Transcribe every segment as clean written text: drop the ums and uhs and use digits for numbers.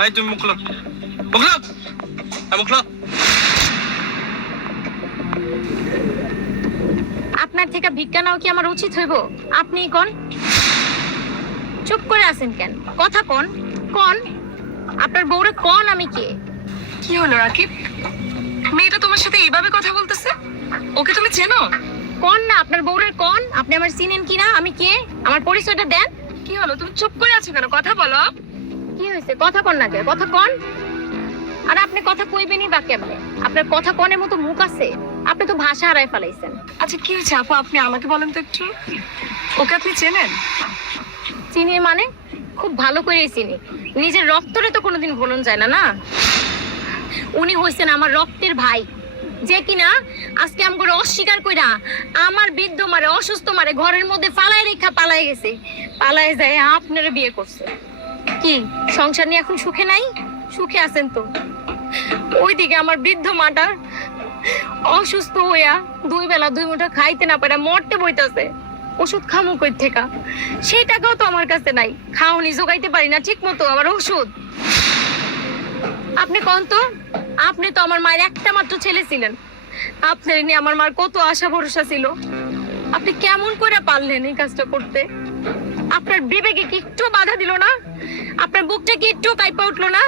এই তুমি মুখ খোলো, মুখ খোলো, মুখ খোলো। আপনার থেকে ভিক্ষা নাও কি আমার উচিত হইব? আপনি কোন? চুপ করে আছেন কেন? কথা কোন কোন? আপনার বউরে কোন আমি কে? কি হলো রাকিব, মেয়েটা তোমার সাথে এইভাবে কথা বলতেছে? ওকে তুমি চেনো? কোন না আপনার বউরে কোন? আপনি আমার চিনেন কিনা? আমি কে? আমার পরিচয়টা দেন। কি হলো, তুমি চুপ করে আছো কেন? কথা বলো। কি হয়েছে? কথা কোন না কে? কথা কোন? আর আপনি কথা কইবেনই বা কেমনে? আপনার কথা কোনের মতো মুখ আছে? আপনি তো ভাষা হারাই ফেলাইছেন। আচ্ছা কি হয়েছে আপু, আপনি আমাকে বলেন তো একটু। ওকে আপনি চেনেন? চিনি মানে? খুব ভালো করেই চিনি। নিজের রক্তরে তো কোনোদিন ভুলন যায় না না। উনি হইছেন আমার রক্তের ভাই, যে কিনা আজকে আমাকে অস্বীকার কইরা আমার বৃদ্ধ মারে, অসুস্থ মারে ঘরের মধ্যে ফালায় রেখা পালায় গেছে। পালায় যায় আপনারা বিয়ে করছে। কি সংসার নিয়ে এখন সুখে নাই? সুখে আছেন তো? ওইদিকে আমার বৃদ্ধ মাটা অসুস্থ হইয়া 2 বেলা 2 মুঠা খাইতে না পারে মরতে বইতাছে। ওষুধ খামু কই থেকে? সেই টাকাও তো আমার কাছে নাই, খাওনি জোগাইতে পারি না ঠিক মতো আমার ওষুধ। আপনি কোন তো? আপনি তো আমার মায়ের একটা মাত্র ছেলে ছিলেন। আপনার নিয়ে আমার মার কত আশা ভরসা ছিল। আপনি কেমন করে পারলেন এই কাজটা করতে? আপনার বিবেকে কি একটু বাধা দিল না? আপনার বুকটা কি একটু কাঁপা উঠলো না?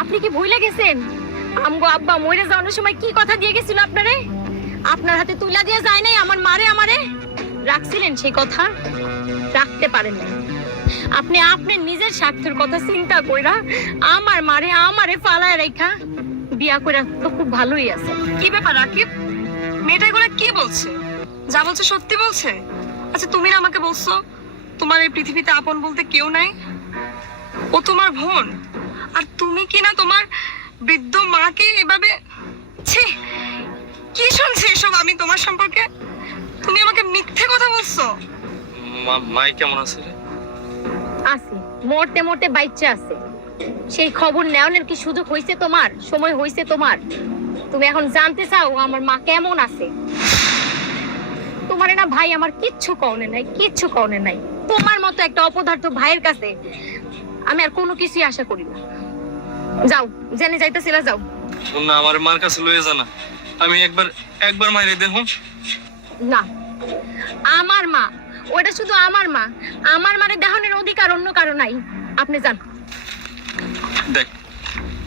আপনি কি ভুলে গেছেন আমগো আব্বা মরে যাওয়ার সময় কি কথা দিয়ে গেছিল আপনারে? আপনার হাতে তুলা দিয়ে যায় নাই আমার মারে আমারে? রাখছিলেন সেই কথা? রাখতে পারেন না। আপনি আপনার নিজের স্বার্থের কথা চিন্তা কইরা আমার মারে আমারে ফালায় রেখা বিয়া কইরা তো খুব ভালোই আছে। কি ব্যাপার রাকিব, মেয়েটা এগুলো কি বলছে? যা বলছে সত্যি বলছে? আচ্ছা তুমি না আমাকে বলছো তোমার এই পৃথিবীতে আপন বলতে কেউ নাই, ও তোমার বোন, আর তুমি কি না তোমার বৃদ্ধ মাকে এভাবে? ছি, কি শুনছি এসব আমি তোমার সম্পর্কে? তুমি আমাকে মিথ্যে কথা বলছো। মাই কেমন আছে রে? আছে, মরতে মরতে বাইচ্চা আছে। সেই খবর নেওয়ার কি সুযোগ হইছে তোমার? সময় হইছে তোমার? তুমি এখন জানতে চাও আমার মা কেমন আছে? তোমার না ভাই আমার কিচ্ছু কওনে নাই, কিচ্ছু কওনে নাই। তোমার মতো একটা অপদার্থ ভাইয়ের কাছে আমি আর কোনো কিছুই আশা করি না। যাও, জেনে যাইতেছিলা যাও। না আমার মার কাছে লয়ে যা না, আমি একবার মাইরে দেখো। না, আমার মা ওটা শুধু আমার মা। আমার মারে দেখানোর অধিকার অন্য কারো নাই। আপনি যান। দেখ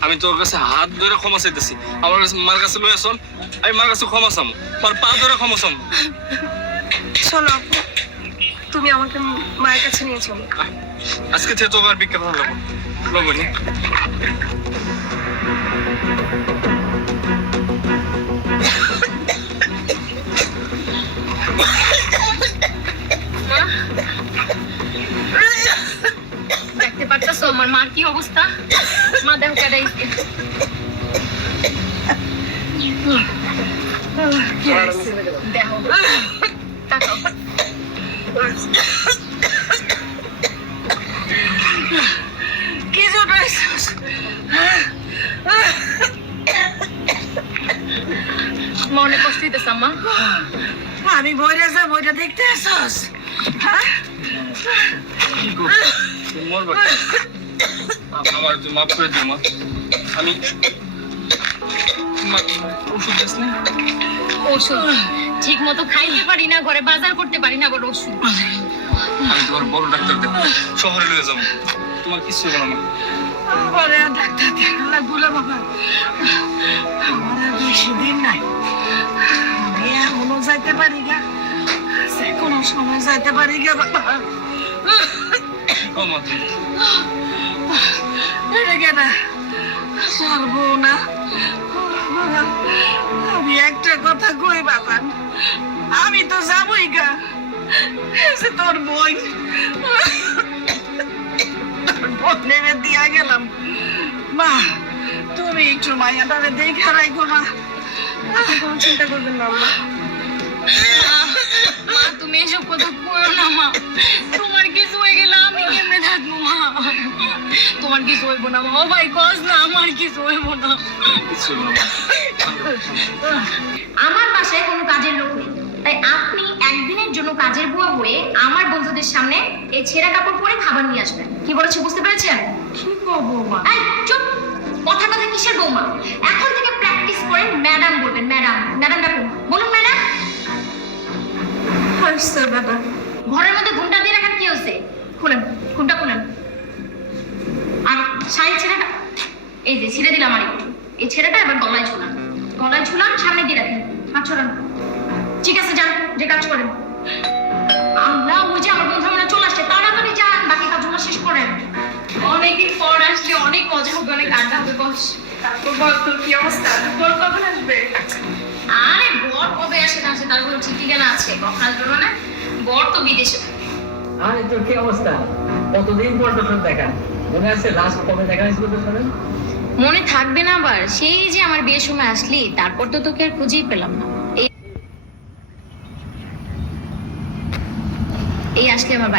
আমি তোর কাছে হাত ধরে ক্ষমা চাইতেছি, আমার কাছে মার কাছে লয়ে চল। আমি মার কাছে ক্ষমা চাম, তোর পা ধরে ক্ষমা চাম। চলো আপু, তুমি আমাকে মায়ের কাছে নিয়ে চলো। আজকে থেকে তোর আর ভিক্ষা করা লাগবো লবনি। দেখতে পারতেছো আমার মার কি অবস্থা? মা দেখো কেডাইছে। দেখো, তাকাও। কি জোটাইছিস? মনে কষ্ট হইতেছে আম্মা? আমি বইরা যা বইটা দেখতে আসস? আমার তুই মাফ করে দিও মা। আমি ওষুধ দিস না? ওষুধ ঠিক মতো খাইতে পারি না, ঘরে বাজার করতে পারি না, আবার ওষুধ। আমি তোমার বড় ডাক্তার দেব, শহরে লয়ে যাবো, তোমার কিছু হবে না। বলে ডাক্তার দেখা লাগবো না বাবা, আমার আর বেশি দিন নাই। আমি এখনো যাইতে পারি না, যে কোনো সময় যাইতে পারি না বাবা। এটা কেন চলবো না? আমি একটা কথা কই বাবা, আমি তো যাবোই গা। সে তোর বোন, বোনের দিয়া গেলাম। মা তুমি একটু মাইয়াটারে দেখে রাখো মা। কোনো চিন্তা করবেন না মা। মা তুমি এসব কথা বলো না মা। তোমার কিছু হয়ে গেলে আমি কেমনে থাকবো মা? তোমার কিছু হইব না মা। ও ভাই কস না, আমার কিছু হইব না। আমার বাসায় কোনো কাজের লোক নেই। তাই আপনি একদিনের জন্য কাজের বুয়া হয়ে আমার বন্ধুদের সামনে এই ছেঁড়া কাপড় পরে খাবার নিয়ে আসবেন। কি বলেছি বুঝতে পেরেছেন? কি করবো মা? এই চুপ! কথা কথা কিসের বৌমা? এখন থেকে প্র্যাকটিস করেন, ম্যাডাম বলবেন। ম্যাডাম, ম্যাডাম ডাকুন, বলুন ম্যাডাম। Sir madam. ঘরের মধ্যে ঘুমটা দিয়ে রাখার কি হয়েছে? খুলেন, ঘুমটা খুলেন। আর শাড়ি ছেঁড়াটা এই যে ছিঁড়ে দিলাম। আর এই ছেঁড়াটা এবার গলায় ঝুলান, গলায় ঝুলান, সামনে দিয়ে রাখেন, হাত ছড়ান। ঠিক আছে, যান, যে কাজ করেন। আল্লাহ, ওই যে আমার বন্ধু আমরা চলে আসছে, তাড়াতাড়ি যান, বাকি কাজগুলো শেষ করেন। অনেকদিন পর আসলে অনেক মজা হবে, অনেক আড্ডা হবে। বস। তারপর বল তোর কি অবস্থা? তোর কখন আসবে? আরে বর কবে আসে না আসে তার কোনো ঠিক ঠিকানা আছে? কখন আসবে মানে? বর তো বিদেশে থাকে। আরে তোর কি অবস্থা? কতদিন পর তোর সাথে দেখা, মনে আছে লাস্ট কবে দেখা হয়েছিল তোর সাথে? মনে থাকবে না আবার? সেই যে আমার বিয়ের সময় আসলি, তারপর তো তোকে আর খুঁজেই পেলাম না। এই আসলে আমার